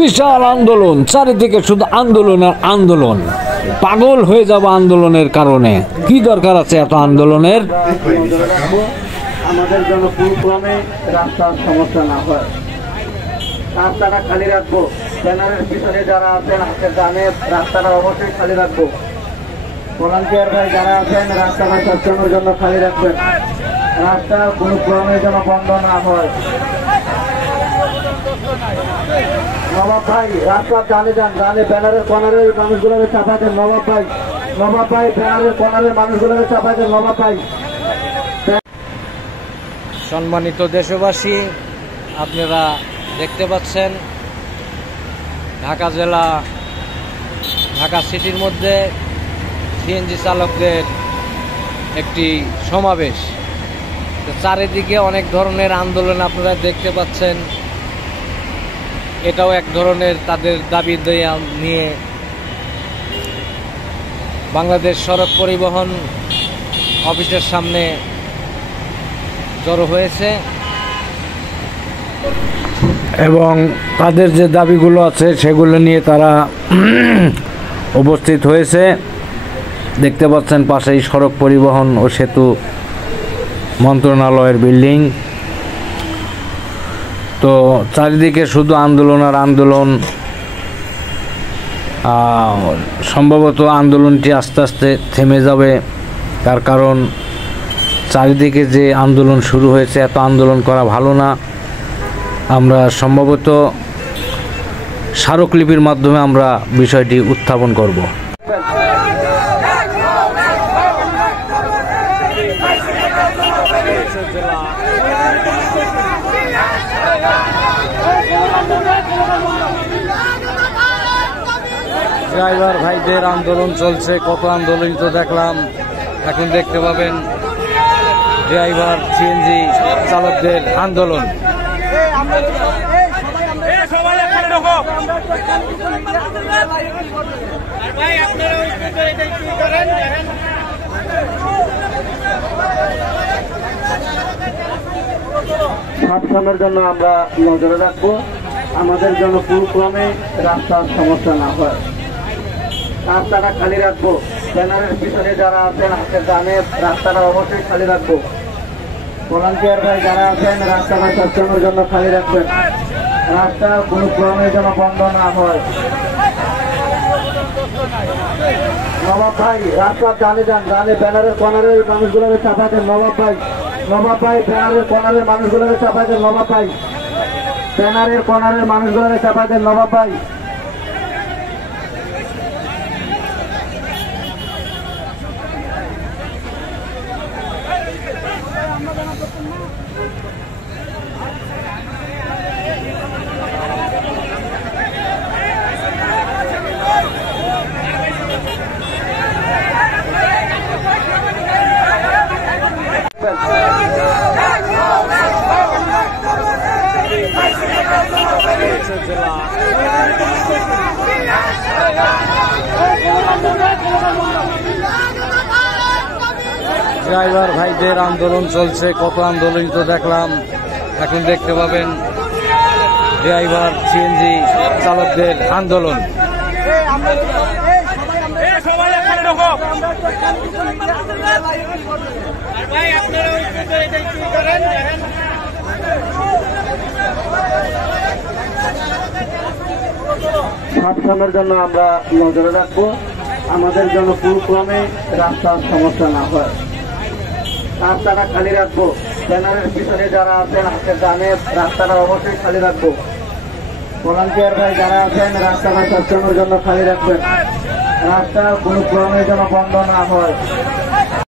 বিশাল আন্দোলন, চারিদিকে শুধু আন্দোলন আর আন্দোলন। পাগল হয়ে যাব আন্দোলনের কারণে। কি দরকার আছে এত আন্দোলনের? আমাদের জন্য পুরোক্রমে রাস্তার সমস্যা না হয়, রাস্তাটা খালি রাখবো। ব্যানারের পিছনে যারা আছেন হাতের ডানে রাস্তাটা অবশ্যই খালি রাখবো। ভলান্টিয়ার ভাই যারা আছেন রাস্তাটা সবসময়ের জন্য খালি রাখবেন। রাস্তা কোনো ক্রমে যেন বন্ধ না হয়। নবাব ভাই রাস্তার ডানে যান, ডানে ব্যানারের কর্নারের মানুষগুলোকে চাপা দেন। নবাব ভাই ব্যানারের কর্নারের মানুষগুলোকে চাপা দেন। নবাব ভাই। সম্মানিত দেশবাসী, আপনারা দেখতে পাচ্ছেন ঢাকা জেলা, ঢাকা সিটির মধ্যে সিএনজি চালকদের একটি সমাবেশ। চারিদিকে অনেক ধরনের আন্দোলন আপনারা দেখতে পাচ্ছেন। এটাও এক ধরনের তাদের দাবি নিয়ে বাংলাদেশ সড়ক পরিবহন অফিসের সামনে জড়ো হয়েছে এবং তাদের যে দাবিগুলো আছে সেগুলো নিয়ে তারা উপস্থিত হয়েছে। দেখতে পাচ্ছেন পাশেই সড়ক পরিবহন ও সেতু মন্ত্রণালয়ের বিল্ডিং। তো চারিদিকে শুধু আন্দোলন আর আন্দোলন। সম্ভবত আন্দোলনটি আস্তে আস্তে থেমে যাবে, তার কারণ চারিদিকে যে আন্দোলন শুরু হয়েছে, এত আন্দোলন করা ভালো না। আমরা সম্ভবত স্মারকলিপির মাধ্যমে আমরা বিষয়টি উত্থাপন করব। ড্রাইভার ভাইদের আন্দোলন চলছে, কত আন্দোলন তো দেখলাম। এখন দেখতে পাবেন ড্রাইভার সিএনজি চালকদের আন্দোলন। সবসময়ের জন্য আমরা নজরে রাখবো, আমাদের জন্য পুরোক্রমে রাস্তার সমস্যা না হয়। রাস্তাটা খালি রাখবো। ব্যানারের পিছনে যারা আছেন হাতের ডানে রাস্তাটা অবশ্যই খালি রাখবো। ভলান্টিয়ার ভাই যারা আছেন রাস্তাটা সবসময়ের জন্য খালি রাখবেন। রাস্তা কোনো ক্রমে যেন বন্ধ না হয়। নবাব ভাই রাস্তার ডানে যান, ডানে ব্যানারের কর্নারের মানুষগুলোকে চাপা দেন। নবাব ভাই ব্যানারের কর্নারের মানুষগুলোকে চাপা দেন। নবাব ভাই ব্যানারের কর্নারের মানুষগুলোকে চাপা দেন। নবাব ভাই। ড্রাইভার ভাইদের আন্দোলন চলছে, কত আন্দোলন তো দেখলাম। এখন দেখতে পাবেন ড্রাইভার সিএনজি চালকদের আন্দোলন। সবসময়ের জন্য আমরা নজরে রাখবো, আমাদের জন্য পুরোক্রমে রাস্তার সমস্যা না হয়। রাস্তাটা খালি রাখবো। ব্যানারের পিছনে যারা আছেন হাতের ডানে রাস্তাটা অবশ্যই খালি রাখবো। ভলান্টিয়ার ভাই যারা আছেন রাস্তাটা সবসময়ের জন্য খালি রাখবেন। রাস্তা কোনো ক্রমে যেন বন্ধ না হয়।